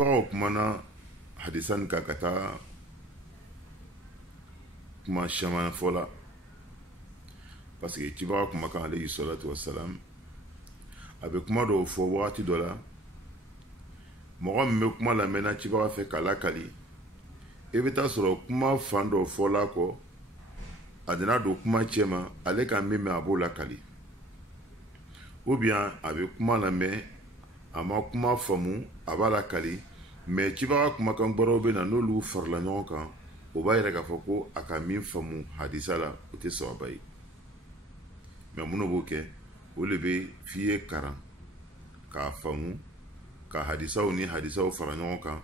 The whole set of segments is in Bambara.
Bawo kumana hadisan ka kata kuma shaman fola parce que cibaga kuma kan alayhi salatu wassalam abe kuma do fo waati dɔ la mɔgɔ min bɛ kuma lamɛnna cibaga fɛ kala kali i bɛ taa sɔrɔ kuma fan dɔ fɔla kɔ a nana don kuma cɛ ma ale ka min mɛn a b'o la kali ou bien a bɛ kuma lamɛn a ma kuma faamu a b'a la kali mais cibaga kumakan gbɔrɔw bɛ na n'olu farala ɲɔgɔn kan o b'a yɛrɛ k'a fɔ ko a ka min faamu hadisa la o tɛ sababa ye mais munnu b'o kɛ o le bɛ f'i ye karan k'a faamu ka hadisaw ni hadisaw fara ɲɔgɔn kan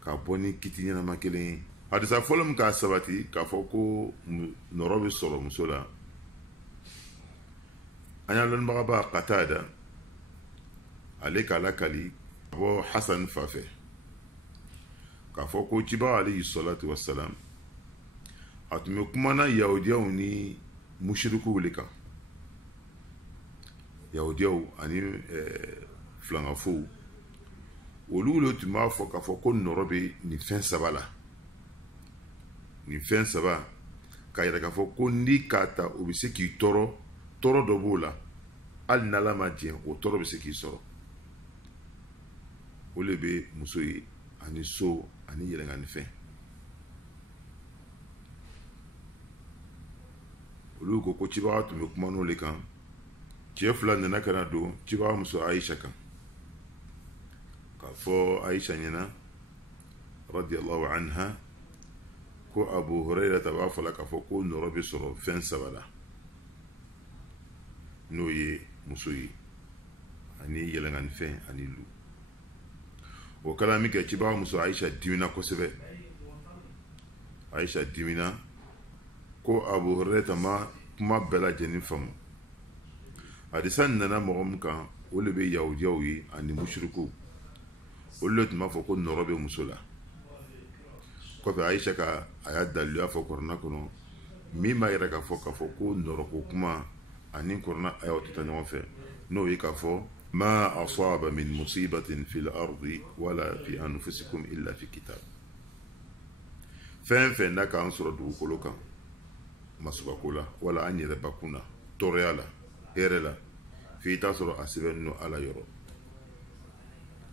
ka bɔ ni kiti ɲɛnama kelen ye hadisa fɔlɔ min k'a sabati k'a fɔ ko nɔrɔ bɛ sɔrɔ muso la an y'a lɔnnibaga ba Qatada ale k'a lakali ka bɔ Hasan fa fɛ k'a fɔ ko cibaga alayhi salatu wassalam a tun bɛ kumana yahudiyaw ni mushirikuw le kan yahudiyaw ani filangafow olu le tun b'a fɔ k'a fɔ ko nɔrɔ bɛ nin fɛn saba la nin fɛn saba k'a yɛrɛ k'a fɔ ko ni k'a ta o bɛ se k'i tɔɔrɔ tɔɔrɔ dɔ b'o la hali n'Ala ma diɲɛ o tɔɔrɔ bɛ se k'i sɔrɔ o le bɛ muso ye ani so ani yɛlɛnkanifɛn olu ko cibaga tun bɛ kuma n'o le kan cɛ fila nana ka na don cibaga muso Aisha kan k'a fɔ Aisha ɲɛna radiyallahu anha ko Abu Hurayra b'a fɔ la k'a fɔ ko nɔrɔ bɛ sɔrɔ fɛn saba la n'o ye muso ye ani yɛlɛnkanifɛn ani lu o kala min kɛ cibaga muso Aisha dimina kosɛbɛ Aisha dimina ko Abu Hurayra ma kuma bɛɛ lajɛlen faamu hadisa nana mɔgɔ min kan o le bɛ yahudiyaw ye ani mushrikuw olu le tun b'a fɔ ko nɔrɔ bɛ muso la kɔfɛ Aisha ka a y'a daliluya fɔ kɔrɔna kɔnɔ min b'a yɛrɛ k'a fɔ ko nɔrɔko kuma ani kɔrɔna ayaw tɛ taa ɲɔgɔn fɛ n'o ye k'a fɔ ma asaba min musibatin fil ardi wala fi anfusikum illa fi kitab fɛn fɛn n'a k'an sɔrɔ dugukolo kan masubako la wala an yɛrɛ bakun na tɔɔrɔya la hɛrɛ la f'i t'a sɔrɔ a sɛbɛnnen don Ala yɔrɔ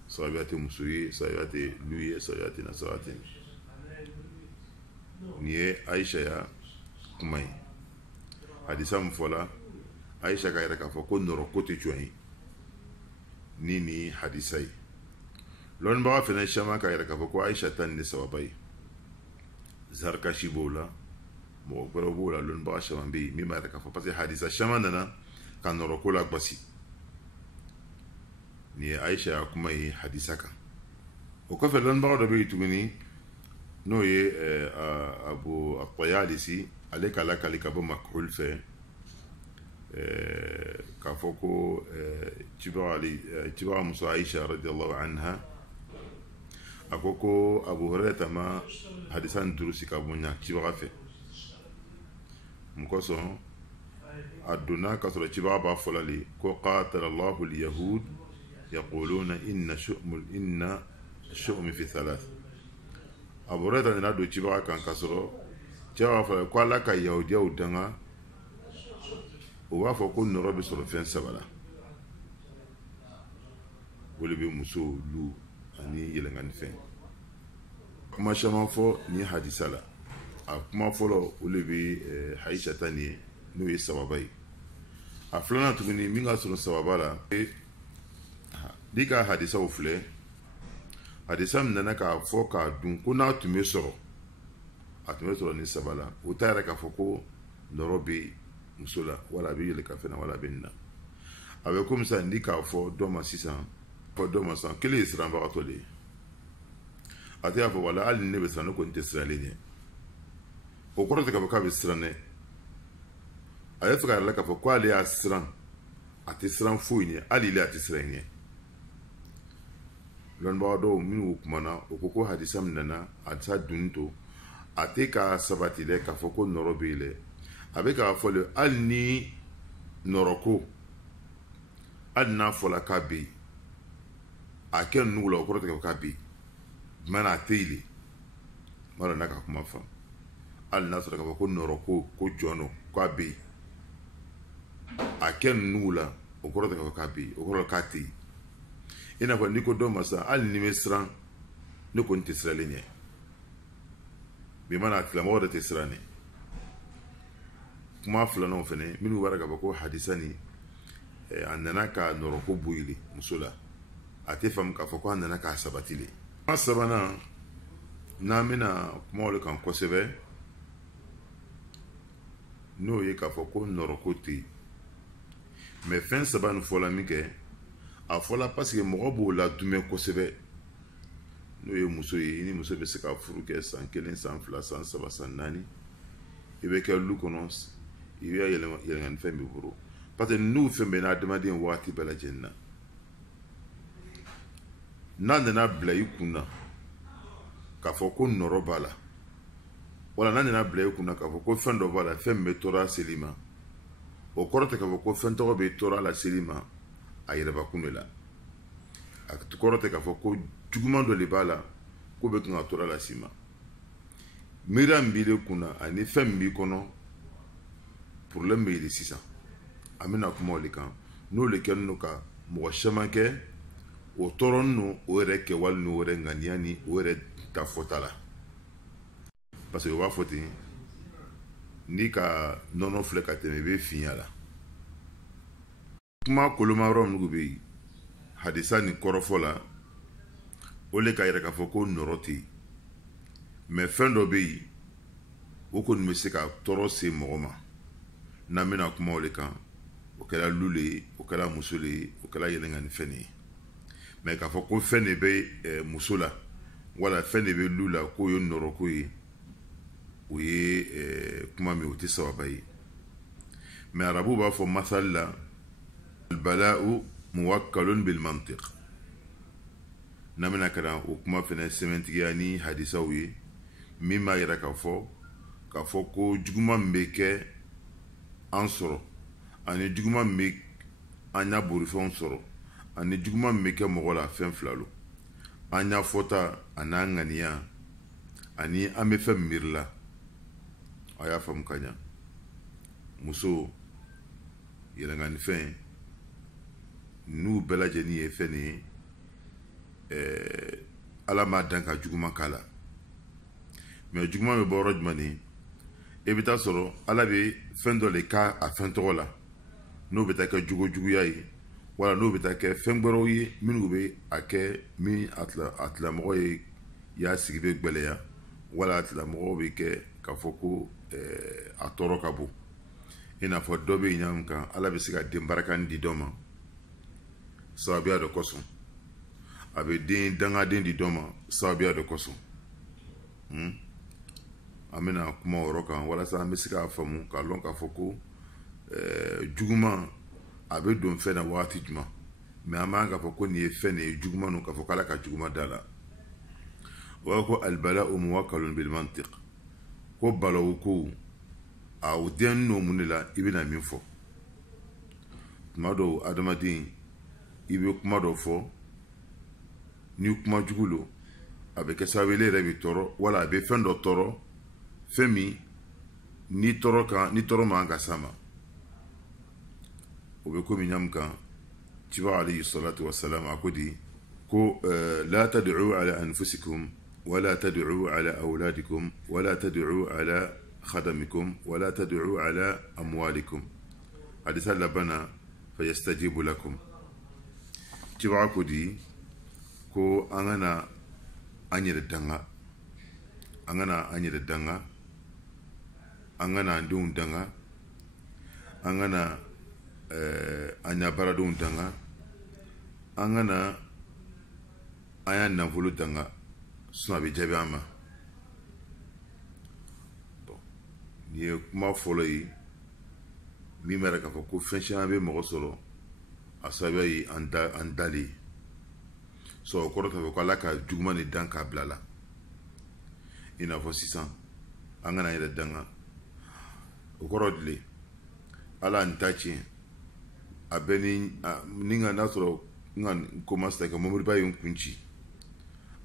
sababuya tɛ muso ye sababuya tɛ lu ye sababuya tɛ nasara tɛ nin ye Aisha ya kuma ye hadisa min fɔla Aisha ka yɛrɛ k'a fɔ ko nɔrɔ ko tɛ jɔn ye ni hadisa ye lɔnnibaga fɛnɛ caman ka yɛrɛ k'a fɔ ko Aisha ta nin de sababa ye Zarkashi b'o la mɔgɔ wɛrɛw b'o la lɔnnibaga caman bɛ yen min b'a yɛrɛ k'a fɔ parce que hadisa caman nana ka nɔrɔ ko la gbasi nin ye Aisha ya kuma ye hadisa kan o kɔfɛ lɔnnibaga dɔ bɛ yen tuguni n'o ye Abu At-Tayalisi ale k'a lakali ka bɔ Makhul fɛ k'a fɔ ko cibaga muso Aisha radiyallahu anha a ko Abu Hurayra ma hadisa durusi ka bɔ ɲa cibaga fɛ mun kosɔn a donna ka sɔrɔ cibaga b'a fɔ la le ko qatalallahu al-yahud yaquluna inna shu'mi fi thalath Abu Hurayra nana don cibaga kan ka sɔrɔ cibaga b'a fɔ la ko Ala ka yahudiyaw danga o b'a fɔ ko nɔrɔ bɛ sɔrɔ fɛn saba la o de bɛ muso lu ani yɛlɛnkanifɛn kuma caman fɔ nin hadisa la a kuma fɔlɔ o de bɛ Aisha ta nin ye n'o ye sababa ye a filanan tuguni min ka sɔrɔ sababa la n'i ka hadisaw filɛ hadisa min nana k'a fɔ k'a dun ko n'a tun bɛ sɔrɔ a tun bɛ sɔrɔ nin saba la o t'a yɛrɛ k'a fɔ ko nɔrɔ bɛ muso la wala a bɛ yɛlɛ ka fɛn na wala a bɛ nin na a bɛ komi sisan ni k'a fɔ dɔ ma sisan fɔ dɔ ma sisan kelen ye siranbagatɔ de ye a tɛ y'a fɔ wala hali ni ne bɛ siran ne kɔni tɛ siranlen ɲɛ o kɔrɔ tɛ k'a fɔ k'a bɛ siran dɛ a y'a fɛ k'a yɛrɛ k'a fɔ ko ale y'a siran a tɛ siran foyi ɲɛ hali ile a tɛ siran ɲɛ lɔnnibaga dɔw minnu kumana o ko hadisa min nana hadisa dunni to a tɛ ka sabati dɛ k'a fɔ ko nɔrɔ bɛ yen dɛ a bɛ k'a fɔ le hali ni nɔrɔko hali n'a fɔla k'a bɛ yen a kɛ ninnu la o kɔrɔ tɛ k'a bɛ yen mana teili mara naka kuma fa al nasra ka ko noro ko jono ko abi aken nula o koro ka ka abi o koro ka ti ina fa niko do masa al ni mesran ne ko ntisra lenye bi mana klamo da tisrani kuma fulano fene minu waraga ko hadisani andana ka noro ko buili musula ate fam ka foko andana ka sabatile masabana na mina kuma le kan kosebe no ye ka foko noro ko ti mais fin sabanu fola mike a fola parce que mo bo la dume kosebe no ye muso ye ni muso be se ka furu ke san kelen san fila san saba san nani ibe ke lu konos ibe yele fɛn bɛ bolo parce que n'u fɛn bɛ n'adamaden waati bɛɛ lajɛlen na n'a nana bila i kunna k'a fɔ ko nɔrɔ b'a la wala n'a nana bila i kunna k'a fɔ ko fɛn dɔ b'a la fɛn min bɛ tɔɔrɔ seli ma o kɔrɔ tɛ k'a fɔ ko fɛn tɔgɔ bɛ tɔɔrɔ la seli ma a yɛrɛbakun de la a kɔrɔ tɛ k'a fɔ ko juguman dɔ de b'a la ko bɛ kan ka tɔɔrɔ lase ma miiriya min b'i de kunna ani fɛn min b'i kɔnɔ problème bɛ yɛlɛ sisan an bɛna kuma o de kan n'o de kɛlen don ka mɔgɔ caman kɛ o tɔɔrɔ ninnu o yɛrɛ kɛwale n'o yɛrɛ ŋaniya ni o yɛrɛ ta fɔta la parce que o b'a fɔ ten n'i ka nɔnɔ filɛ ka tɛmɛ i bɛ fiɲɛ la kuma koloma yɔrɔ minnu bɛ yen hadisa ni kɔrɔfɔ la o de ka yɛrɛ k'a fɔ ko nɔrɔ tɛ yen mais fɛn dɔ bɛ yen o kɔni bɛ se ka tɔɔrɔ se mɔgɔ ma n'an bɛna kuma o de kan o kɛra lu le ye o kɛra muso le ye o kɛra yɛlɛngani fɛn ye mais k'a fɔ ko fɛn de bɛ muso la wala fɛn de bɛ lu la k'o ye nɔrɔko ye o ye kuma min o tɛ sababa ye mais arabu b'a fɔ masali la albala'u muwakkalun bil mantiq n'an bɛna ka na o kuma fɛnɛ sɛbɛntigiya ni hadisaw ye min b'a yira k'a fɔ ko juguman min bɛ kɛ an sɔrɔ ani juguman min bɛ an ɲa borifɛnw sɔrɔ ani juguman min bɛ kɛ mɔgɔ la fɛn fila lo an ɲa fɔta a n'a ŋaniya ani an bɛ fɛn miiri la a y'a faamu ka ɲa muso yɛlɛngani fɛn n'u bɛɛ lajɛlen ye fɛn ye ala m'a dan ka juguman k'a la mais juguman bɛ bɔ yɔrɔ jumɛn ni e bɛ taa sɔrɔ ala bɛ fɛn dɔ de k'a a fɛn tɔgɔ la n'o bɛ taa kɛ juguya ye wala n'o bɛ taa kɛ fɛn wɛrɛw ye minnu bɛ a kɛ min a tigilamɔgɔ ye y'a sigi bɛ gbɛlɛya wala a tigilamɔgɔ bɛ kɛ k'a fɔ ko a tɔɔrɔ ka bon i n'a fɔ dɔ bɛ yen ɲamu kan ala bɛ se ka den barikani di dɔ ma sababuya dɔ kosɔn a bɛ den dangaden di dɔ ma sababuya dɔ kosɔn an bɛna kuma o yɔrɔ kan walasa an bɛ se k'a faamu k'a lɔn k'a fɔ ko juguman a bɛ don fɛn na wagati jumɛn mais an b'an k'a fɔ ko nin ye fɛn de ye juguman don k'a fɔ k'ala ka juguman da la o b'a ko albala'u muwakkalun bil mantiq ko balawu ko a o den n'o mun de la i bɛna min fɔ tuma dɔw adamaden i bɛ kuma dɔ fɔ ni kuma jugu lo a bɛ kɛ sababu ye yɛrɛ bɛ tɔɔrɔ wala a bɛ fɛn dɔ tɔɔrɔ fɛn min ni tɔɔrɔ man ka s'a ma o bɛ komi ɲamu kan ciba alayhi salatu wassalam a ko di ko la tad'u ala anfusikum wala tad'u ala awladikum wala tad'u ala khadamikum wala tad'u ala amwalikum hadisa labana fayastajibu lakum ciba ko di ko an gana an yɛrɛ danga an gana an yɛrɛ danga an gana an denw danga an gana an ɲa baaradenw danga an gana an y'a nafolo danga sinon a bɛ jaabi an ma nin ye kuma fɔlɔ ye min b'a yira k'a fɔ ko fɛn caman bɛ mɔgɔ sɔrɔ a sababuya ye an dalen ye so o kɔrɔ t'a fɔ ko ala ka juguman de dan k'a bila la i n'a fɔ sisan an kana yɛrɛ danga o kɔrɔ de ala n ta tiɲɛ a bɛ ni nka n'a sɔrɔ n ka commence ka mɔbiliba ye n kun ci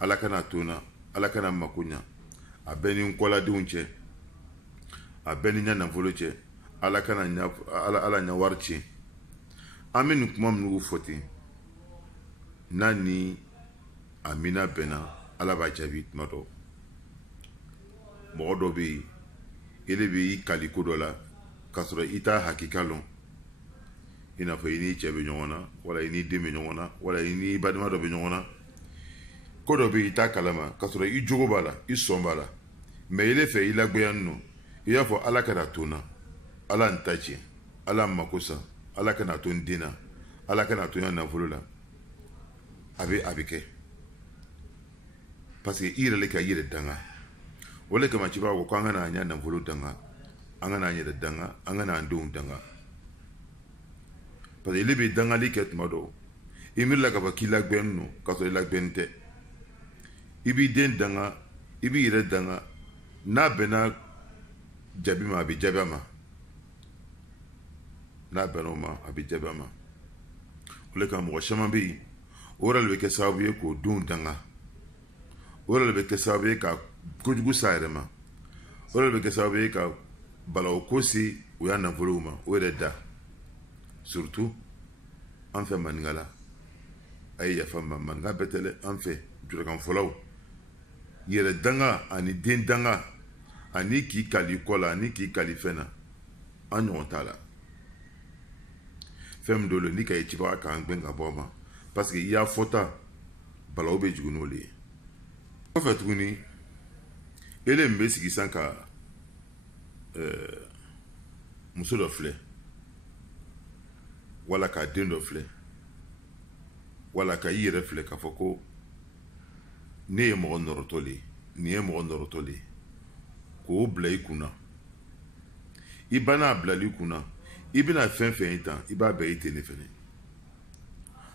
ala kana to n na ala kana makunya a bɛɛ ni nkɔladenw cɛ a bɛɛ ni ɲa nafolo cɛ ala kana ala ɲa wari tiɲɛ an bɛ nin kuma minnu fɔ ten n'a ni Amina bɛnna ala b'a jaabi tuma dɔ mɔgɔ dɔ bɛ yen ele bɛ i kali ko dɔ la k'a sɔrɔ i t'a hakika lɔn i n'a fɔ i n'i cɛ bɛ ɲɔgɔn na wala i n'i den bɛ ɲɔgɔn na wala i n'i badema dɔ bɛ ɲɔgɔn na ko dɔ bɛ yen i t'a kalama k'a sɔrɔ i jogo b'a la i sɔn b'a la mɛ ele fɛ i lagoya nɔ i y'a fɔ ala kana to n na ala n ta tiɲɛ ala n mako sa ala kana to n den na ala kana to n ya nafolo la a bɛ kɛ parce que i yɛrɛ le ka i yɛrɛ danga o le kama ci b'a fɔ ko an kana an ya nafolo danga an kana an yɛrɛ danga an kana an denw danga parce que ele bɛ dangali kɛ tuma dɔ i miirila k'a fɔ k'i lagbɛnni no k'a sɔrɔ i lagbɛnni tɛ i b'i den danga i b'i yɛrɛ danga n'a bɛnna jaabi ma a bɛ jaabi a ma n'a bɛnna o ma a bɛ jaabi a ma o le kama mɔgɔ caman bɛ yen o yɛrɛ le bɛ kɛ sababu ye k'o denw danga o yɛrɛ le bɛ kɛ sababu ye ka kojugu sa yɛrɛ ma o yɛrɛ le bɛ kɛ sababu ye ka balawu ko se o y'a nafolow ma o yɛrɛ da surtout an fɛ maninka la a ye yafa ma maninka bɛɛ tɛ dɛ an fɛ jurakan fɔlaw yɛrɛ danga ani den danga ani k'i kali kɔ la ani k'i kali fɛn na an ɲɔgɔn t'a la fɛn min don ni ka ye cibaga k'an gbɛn ka bɔ ma parce que i y'a fɔta balawu bɛ jigin n'o le ye kɔfɛ tuguni ele min bɛ sigi san ka muso dɔ filɛ wala k'a den dɔ filɛ wala ka i yɛrɛ filɛ k'a fɔ ko ne ye mɔgɔ nɔrɔtɔ le ye nin ye mɔgɔ nɔrɔtɔ le ye k'o bila i kunna i ba n'a bilali kunna i bɛna fɛn fɛn ye tan i b'a bɛɛ ye ten ne fɛnɛ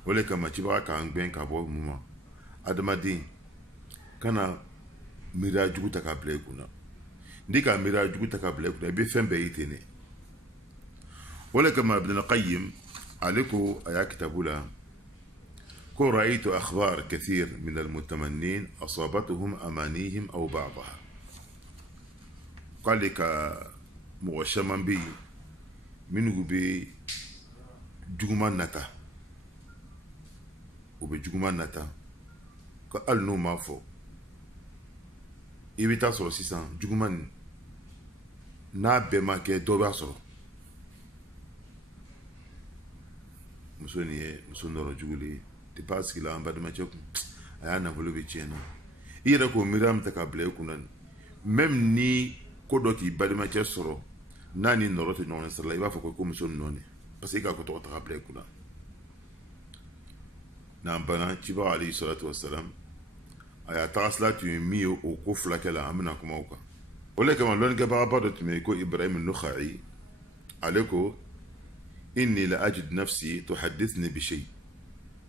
o le kama cibaga k'an gbɛn ka bɔ mun ma adamaden kana miiriya jugu ta k'a bila i kunna n'i ka miiriya jugu ta k'a bila i kunna i bɛ fɛn bɛɛ ye ten ne o le kama Ibn al-Qayyim ale ko a y'a kitabu la ko ra'aytu akhbar kathir min al-mutamannin asabatuhum amanihim aw ba'daha k'ale ka mɔgɔ caman bɛ yen minnu bɛ juguman nata u bɛ juguman nata ko hali n'o m'a fɔ i bɛ taa sɔrɔ sisan juguman nin n'a bɛɛ ma kɛ dɔ b'a sɔrɔ muso nin ye muso nɔrɔ jugu le ye depuis a sigila an badamacɛ kun a y'a nafolo bɛ tiɲɛ na i yɛrɛ k'o miiriya min ta k'a bila i kunna même ni ko dɔ k'i badamacɛ sɔrɔ n'a ni nɔrɔ tɛ ɲɔgɔn sira la i b'a fɔ ko muso nin nɔ parce que i k'a ko tɔgɔ ta k'a bila i kunna n'an banna cibaga alayhi salatu wasalam a y'a taga sira tun ye min ye o ko filakɛ la an bɛna kuma o kan o le kama lɔnnikɛbagaba dɔ tun bɛ yen ko Ibrahim Nukhai ale ko إني لأجد نفسي تحدثني بشيء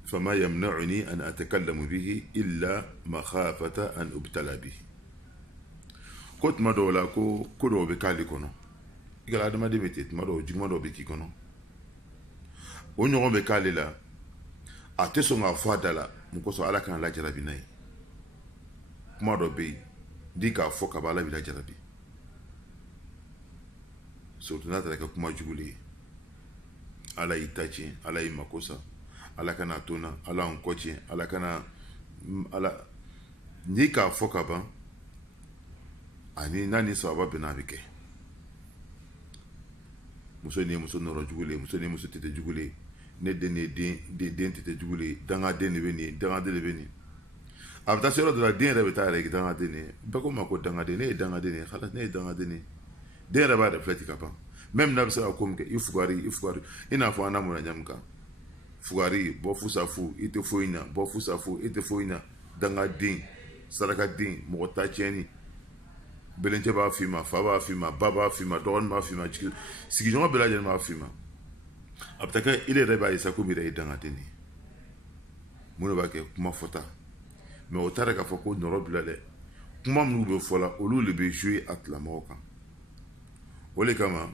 فما يمنعني أن أتكلم به إلا مخافة أن أبتلى به كنت مدولا كدو بكالي كنو إقال هذا ما دي بيتت مدو جيك مدو بكي كنو ونيغو بكالي لا أتسو نغفادا لا مكوسو على كان لا جربي ناي مدو بي ديكا فوكا بالا بلا جربي سورتو ناترك كما جولي ala y'i ta tiɲɛ ala y'i mako sa ala kana to n na ala n kɔ tiɲɛ ala kana ala n'i k'a fɔ ka ban ani n'a ni sababa bɛnna a bɛ kɛ muso ni ye muso nɔrɔ jugu le ye muso ni ye muso tete jugu le ye ne den ni ye den tete jugu le ye dangaden de bɛ nin ye dangaden de bɛ nin a bɛ taa se yɔrɔ dɔ la den yɛrɛ bɛ taa yɛrɛ kɛ dangaden de ye bɛɛ ko ma ko dangaden ne ye dangaden de ye xalas ne ye dangaden de ye den yɛrɛ b'a reflète ka ban même n'a bɛ se ka ko min kɛ i fugari i n'a fɔ an n'a mɔna ɲamu kan fugari bɔ fusafu i tɛ foyi ɲa bɔ fusafu i tɛ foyi ɲa dangaden sarakaden mɔgɔ ta tiɲɛni belencɛ b'a f'i ma fa b'a f'i ma ba b'a f'i ma dɔgɔnin b'a f'i ma sigiɲɔgɔn bɛɛ lajɛlen b'a f'i ma a bɛ taa kɛ ile yɛrɛ b'a ye sa komi yɛrɛ ye dangaden de ye mun de b'a kɛ kuma fɔta mais o t'a yɛrɛ k'a fɔ ko nɔrɔ bila dɛ kuma minnu bɛ fɔ la olu de bɛ jouer a tigilamɔgɔ kan o de kama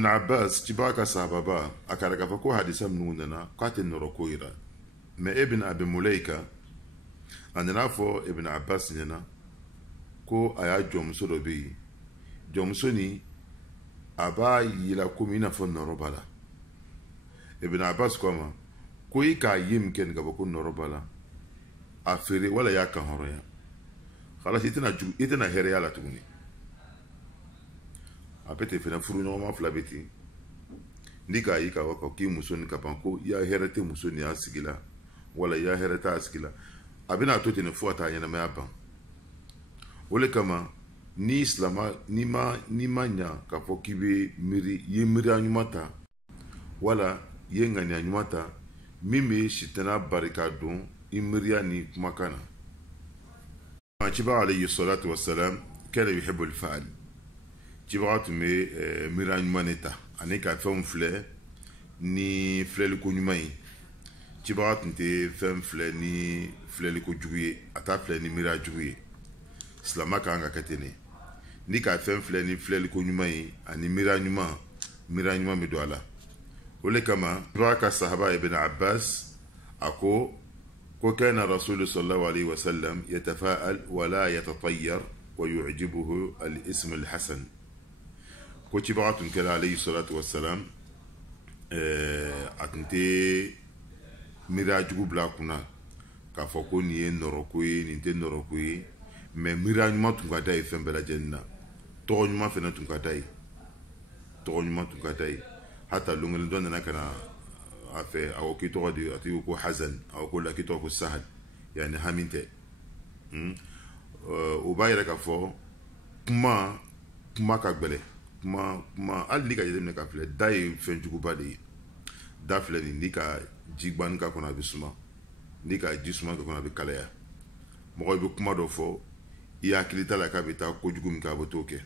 Ibn Abbas cibaga ka sahababa a ka k'a fɔ ko hadisa minnu nana k'a tɛ nɔrɔ ko yira mais Ibn Abi Mulaika a nana fɔ Ibn Abbas ɲɛna ko a y'a jɔnmuso dɔ bɛ yen jɔnmuso ni a b'a yira komi i n'a fɔ nɔrɔ b'a la Ibn Abbas ko a ma ko i k'a ye min kɛ nin ka bɔ ko nɔrɔ b'a la a feere wala y'a kan hɔrɔnya halas i tɛna hɛrɛya la tuguni a bɛ ten fɛnɛ furuɲɔgɔnma fila bɛ ten ni k'a ye k'a fɔ k'i muso ni ka ban ko i y'a hɛrɛ tɛ muso ni y'a sigi la wala i y'a hɛrɛ t'a sigi la a bɛna to ten fo ka taa ɲɛnamaya ban o le kama ni silama ni ma ɲa k'a fɔ k'i bɛ miiri i ye miiriya ɲuman ta wala i ye ŋaniya ɲuman ta min bɛ sitana barika don i miiriya ni kumakan na cibaga alayhi salatu wassalam kana yuhibbu al-fa'al cibaga tun bɛ miiriya ɲuman de ta ani ka fɛnw filɛ ni filɛliko ɲuman ye cibaga tun tɛ fɛn filɛ ni filɛliko jugu ye a t'a filɛ ni miiriya jugu ye silama kan ka kɛ ten de ni ka fɛn filɛ ni filɛliko ɲuman ye ani miiriya ɲuman bɛ don a la o le kama cibaga ka sahaba Ibn Abbas a ko kana rasulu sallallahu alaihi wasallam yatafa'al wa la yatatayyar wa yu'jibuhu al-ism al-hasan ko cibaga tun kɛra alayhi salatu wassalam a tun tɛ miiriya jugu bila a kunna k'a fɔ ko nin ye nɔrɔko ye nin tɛ nɔrɔko ye mais miiriya ɲuman tun ka d'a ye fɛn bɛɛ lajɛlen na tɔgɔ ɲuman fana tun ka d'a ye hata don kelen dɔ nana ka na a fɛ a ko k'i tɔgɔ de a tigi ko Hasan a ko la k'i tɔgɔ ko Sahal yani hami tɛ o b'a yɛrɛ k'a fɔ kuma ka gɛlɛn kuma hali ni ka jateminɛ ka filɛ da ye fɛn juguba de ye da filɛ nin ni ka ji gbani ka kɔnɔ a bɛ suma ni ka ji suma ka kɔnɔ a bɛ kalaya mɔgɔ i bɛ kuma dɔ fɔ i hakili t'a la k'a bɛ taa kojugu min kɛ a bɛ t'o kɛ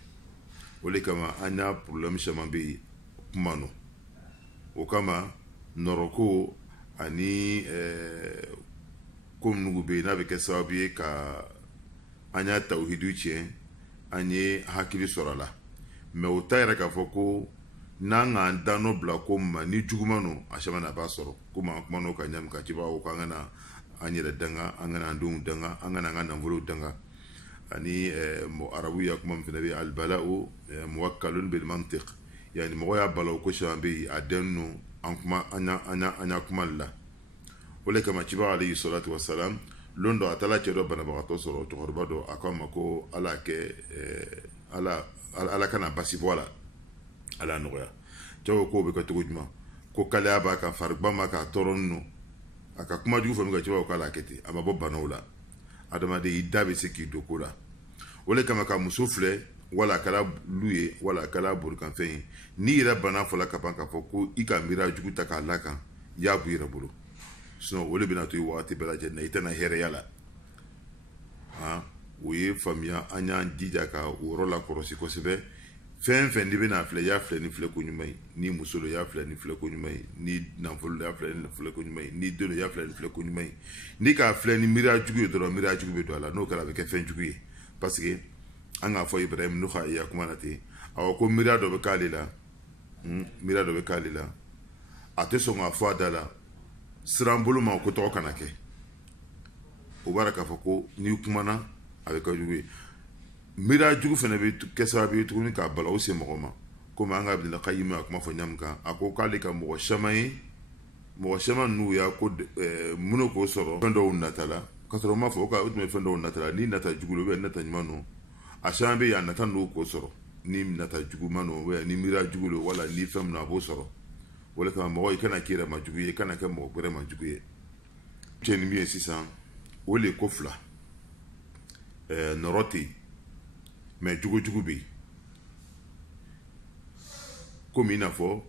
o de kama an y'a problème caman bɛ yen kuma nɔ o kama nɔrɔko ani ko minnu bɛ yen n'a bɛ kɛ sababu ye ka an y'a tawhidu tiɲɛ an ye hakili sɔrɔ a la mais o ta yɛrɛ k'a fɔ ko n'an k'an da nɔ bila ko ma ni juguman no a caman na a b'a sɔrɔ komi an kuma n'o ka ɲami ka cibaga ko an kana an yɛrɛ danga an kana an denw danga an kana an ka nafolow danga ani arabu ya kuma min fana bɛ albala'u muwakkalun bil mantiq yani mɔgɔ y'a bala o ko caman bɛ yen a den no an y'a kuma la o le kama cibaga alayhi salatu wassalam lon dɔ a taara cɛ dɔ banabagatɔ sɔrɔ cɛkɔrɔba dɔ a ko a ma ko ala kana basi bɔ a la ala nɔgɔya cɛw ko bɛ kɛ cogo jumɛn ko kalaya b'a kan farigan b'a kan a tɔɔrɔ ninnu a ka kuma jugu fɛn min ka cɛw k'ala kɛ ten a ma bɔ banaw la adamaden i da bɛ se k'i don ko la o le kama ka muso filɛ wala a kɛra lu ye wala a kɛra borikanfɛn ye n'i yɛrɛ bana fɔla ka ban k'a fɔ ko i ka miiriya jugu ta k'a lakan i y'a bɔ i yɛrɛ bolo sinon o le bɛna to yen wagati bɛɛ lajɛlen na i tɛna hɛrɛya la o ye faamuya an y'an jija ka o yɔrɔ la kɔlɔsi kosɛbɛ fɛn fɛn n'i bɛna filɛ i y'a filɛ ni filɛko ɲuman ye ni muso lo i y'a filɛ ni filɛko ɲuman ye ni nafolo lo i y'a filɛ ni filɛko ɲuman ye ni den lo i y'a filɛ ni filɛko ɲuman ye n'i k'a filɛ ni miiriya jugu ye dɔrɔn miiriya jugu bɛ don a la n'o kɛra a bɛ kɛ fɛn jugu ye parce que an k'a fɔ Ibrahim n'o ka iya kuma na ten awɔ ko miiriya dɔ bɛ k'ale la a tɛ sɔn k'a fɔ a da la siran bolo ma ko tɔgɔ kana kɛ o b'a k'a fɔ ko n'i kumana a bɛ kɛ jugu ye miiriya jugu fana bɛ kɛ sababu ye tuguni k'a bala o se mɔgɔ ma komi an ka Ibn Qayyim a kuma fɔ ɲamu kan a ko k'ale ka mɔgɔ caman n'u y'a ko minnu k'o sɔrɔ fɛn dɔw nata la ka sɔrɔ m'a fɔ o tun bɛ fɛn dɔw nata la ni nata jugu lo nata ɲuman no a caman bɛ yen a nata n'o k'o sɔrɔ ni nata juguman no ni miiriya jugu lo wala ni fɛn min na a b'o sɔrɔ o de kama mɔgɔ i kana k'i yɛrɛ ma jugu ye i kana kɛ mɔgɔ wɛrɛ ma jugu ye cɛ ni min ye sisan o le ko fila nɔrɔ tɛ yen mais jugu bɛ yen komi i n'a fɔ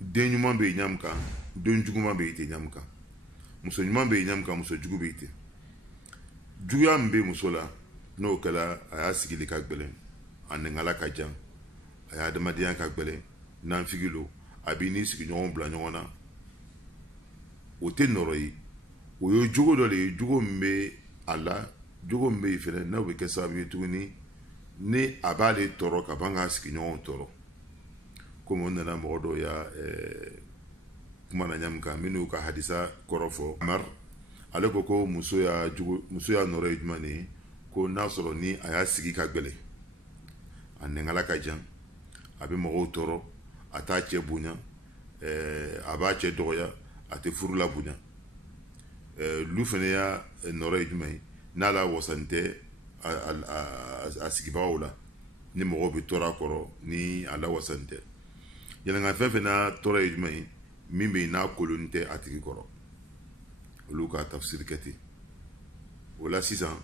den ɲuman bɛ yen ɲamu kan den juguman bɛ yen ten ɲamu kan muso ɲuman bɛ yen ɲamu kan muso jugu bɛ yen ten juguya min bɛ muso la n'o kɛra a y'a sigili ka gɛlɛn a nɛngala ka jan a y'a adamadenya ka gɛlɛn nanfigi lo a b'i n'i sigiɲɔgɔnw bila ɲɔgɔn na o tɛ nɔrɔ ye o ye jogo dɔ de ye jogo min bɛ a la jogo min bɛ yen fɛnɛ n'o bɛ kɛ sababu ye tuguni ni a b'ale tɔɔrɔ ka ban k'a sigiɲɔgɔnw tɔɔrɔ komi o nana mɔgɔ dɔw y'a kuma na ɲamu kan minnu ka hadisa kɔrɔ fɔ Amar ale ko muso y'a nɔrɔ ye jumɛn de ye ko n'a sɔrɔ ni a y'a sigi ka gɛlɛn a nɛngala ka jan a bɛ mɔgɔw tɔɔrɔ a t'a cɛ bonya a b'a cɛ dɔgɔya a tɛ furu la bonya lu fana y'a nɔrɔ ye jumɛn ye n'ala wasan tɛ a sigibagaw la ni mɔgɔw bɛ tɔɔrɔ a kɔrɔ ni ala wasan tɛ yɛlɛnka fɛn fɛn n'a tɔɔrɔ ye jumɛn ye min bɛ yen n'a kolon tɛ a tigi kɔrɔ olu ka tafsiri kɛ ten o la sisan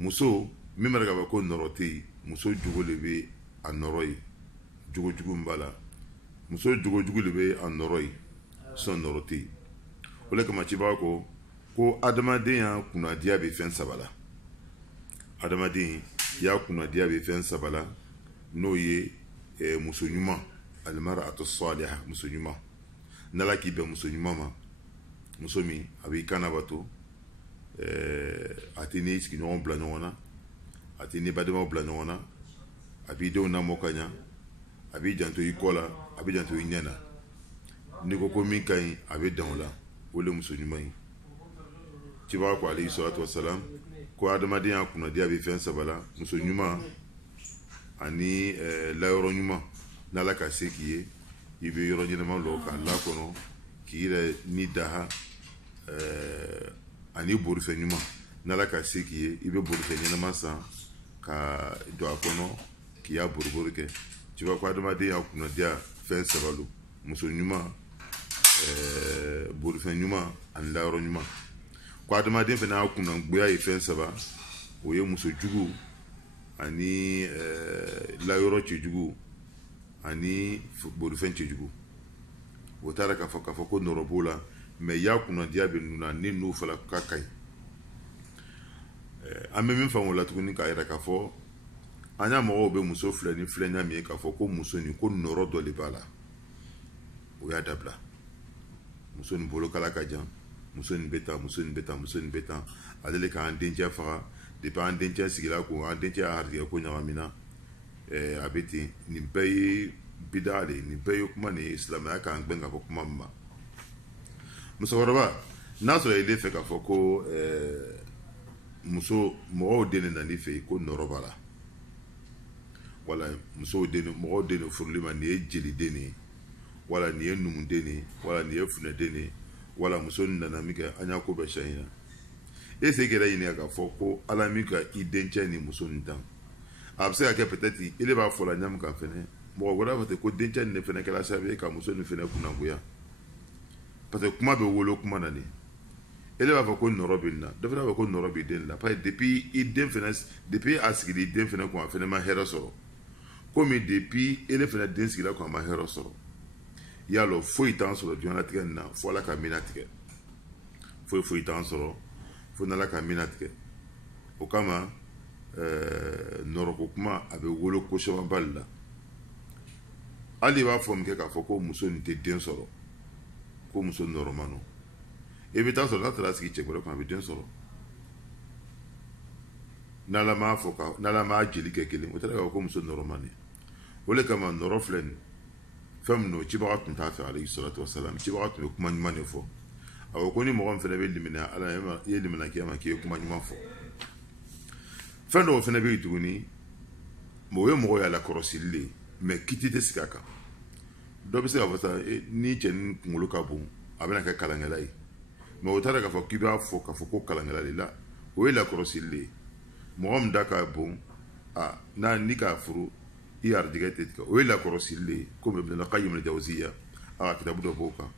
muso min bɛ ka fɔ ko nɔrɔ tɛ yen muso jogo de bɛ a nɔrɔ ye jogo jugu min b'a la muso jogo jugu de bɛ a nɔrɔ ye sɔn nɔrɔ tɛ yen o le kama cibaga ko adamadenya kunnadiya bɛ fɛn saba la adamaden y'a kunnadiya bɛ fɛn saba la n'o ye muso ɲuman almar'atu saliha muso ɲuman n'ala k'i bɛn muso ɲuman ma muso min a b'i kan bato a tɛ n'i sigiɲɔgɔn bila ɲɔgɔn na a tɛ n'i badenmaw bila ɲɔgɔn na a b'i denw lamɔ ka ɲa a b'i janto i kɔ la a b'i janto i ɲɛ na n'i ko min ka ɲi a bɛ dan o la o le muso ɲuman ye cibaga ko alayhi salatu wasalam ko adamadenya kunnadiya bɛ fɛn saba la muso ɲuman ani layɔrɔ ɲuman n'ala ka se k'i ye i bɛ yɔrɔ ɲɛnama dɔ k'a lakɔnɔ k'i yɛrɛ ni daha ani borifɛn ɲuman n'ala ka se k'i ye i bɛ borifɛn ɲɛnama san ka don a kɔnɔ k'i y'a boribori kɛ cibaga ko adamadenya kunnadiya fɛn saba lo muso ɲuman borifɛn ɲuman ani layɔrɔ ɲuman ko adamaden fana y'a kunnangoya ye fɛn saba o ye muso jugu ani layɔrɔ cɛjugu ani borifɛn cɛjugu o taara k'a fɔ ko nɔrɔ b'o la mɛ y'a kunnadiya bɛ ninnu na ni n'u fana ka kaɲi an bɛ min faamu o la tuguni k'a yira k'a fɔ an y'a mɔgɔw bɛ muso filɛ ni filɛɲa min ye k'a fɔ ko muso nin ko nɔrɔ dɔ de b'a la o y'a dabila muso nin bolokala ka jan muso nin bɛ tan muso nin bɛ tan muso nin bɛ tan ale de k'an dencɛ faga depuis an dencɛ sigira ko an dencɛ y'a harijɛ ko ɲagamina a bɛ ten nin bɛɛ ye bida de ye nin bɛɛ ye kuma nin ye silamɛya k'an gbɛn ka bɔ kuma min ma musokɔrɔba n'a sɔrɔ i de fɛ k'a fɔ ko muso mɔgɔw den de nana i fɛ yen ko nɔrɔ b'a la wala musow den mɔgɔw den de furuli ma nin ye jeli den de ye wala nin ye numu den de ye wala nin ye funɛ den de ye wala muso nin nana min kɛ an y'a ko bɛɛ sɛn na e se kɛra ɲininka k'a fɔ ko ala min ka i dencɛ ni muso nin dan a bɛ se ka kɛ peut-être ele b'a fɔ la ɲamu kan fɛnɛ mɔgɔ wɛrɛ b'a fɔ ko dencɛ nin de fɛnɛ kɛra sababu ye ka muso nin fɛnɛ kunnangoya parce que kuma bɛ wolo kuma na de ele b'a fɔ ko nɔrɔ bɛ nin na dɔ fana b'a fɔ ko nɔrɔ bɛ den na parce que depuis i den fɛnɛ depuis a sigili den fɛnɛ kun a fɛnɛ ma hɛrɛ sɔrɔ komi depuis ele fɛnɛ den sigira kun a ma hɛrɛ sɔrɔ y'a lɔ foyi t'an sɔrɔ diɲɛlatigɛ nin na fo ala ka mina tigɛ foyi t'an sɔrɔ fo n'ala ka mina tigɛ o kama nɔrɔko kuma a bɛ wolo kosɛbɛba de la hali i b'a fɔ min kɛ k'a fɔ ko muso nin tɛ den sɔrɔ ko muso nɔrɔma no i bɛ taa sɔrɔ n'a taara sigi cɛ wɛrɛ kun a bɛ den sɔrɔ n'ala m'a jeli kɛ kelen o tɛ k'a fɔ ko muso nɔrɔma ne o le kama nɔrɔ filɛ nin fɛn min no cibaga tun t'a fɛ alayhi salatu wasalam cibaga tun bɛ kuma ɲuman de fɔ a ko ni mɔgɔ min fɛnɛ bɛ limina ala i ye limina kiyama k'i ye kuma ɲuman fɔ fɛn dɔw fɛnɛ bɛ yen tuguni o ye mɔgɔ y'a lakɔrɔsili le mɛ kiti tɛ sigi a kan dɔ bɛ se k'a fɔ sa ni cɛ ni kunkolo ka bon a bɛna kɛ kalankɛla ye mɛ o taara k'a fɔ k'i b'a fɔ k'a fɔ ko kalankɛla de la o ye lakɔrɔsili le mɔgɔ min da ka bon n'a ni k'a furu i ardigɛ tɛ tigɛ o ye lakɔrɔsili le komi Ibn al-Qayyim al-Jawziyya a ka kitabu dɔ b'o kan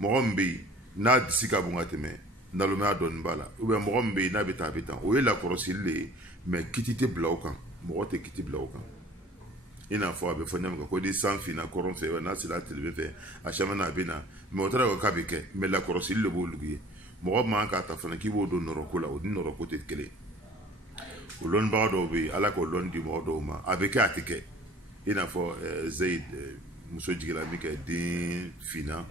mɔgɔ min bɛ yen n'a disi ka bon ka tɛmɛ nalomaya dɔɔni b'a la ou bien mɔgɔ min bɛ yen n'a bɛ taa a bɛ tan o ye lakɔrɔsili le ye mɛ kiti tɛ bila o kan mɔgɔ tɛ kiti bila o kan i n'a fɔ a bɛ fɔ ɲamu kan ko ni san finna kɔrɔn fɛ n'a sera tile fɛ a caman na a bɛ na mɛ o taara k'a bɛ kɛ mɛ lakɔrɔsili le b'o lugu ye mɔgɔ man k'a ta fana k'i b'o don nɔrɔko la o ni nɔrɔko tɛ kelen o lɔnnibaga dɔw bɛ yen ala k'o lɔnni di mɔgɔ dɔw ma a bɛ kɛ a tɛ kɛ i n'a fɔ Zayid muso jiginna min kɛ den finna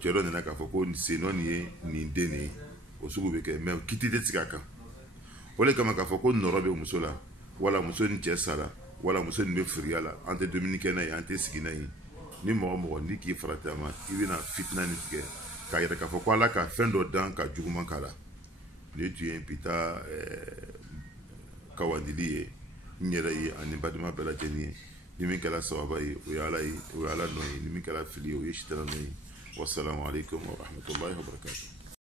cɛ dɔ nana k'a fɔ ko senɔ nin ye nin den nin ye o sugu bɛ kɛ mɛ kiti tɛ sigi a kan o de kama k'a fɔ ko nɔrɔ bɛ muso la wala muso ni cɛ sara wala muso nin bɛ firiya la an tɛ dumuni kɛ n'a ye an tɛ sigi n'a ye ni mɔgɔ ni k'i farati a ma i bɛna fitina nin tigɛ k'a yɛrɛ k'a fɔ ko ala ka fɛn dɔ dan ka juguman k'a la ni tun ye bi taa kawandili ye n yɛrɛ ye ani badema bɛɛ lajɛlen ye ni min kɛra sababa ye o ye ala ye o ye ala nɔ ye ni min kɛra fili ye o ye sitana nɔ ye wasalamu alaikum wa rahmatullahi wa barakatuh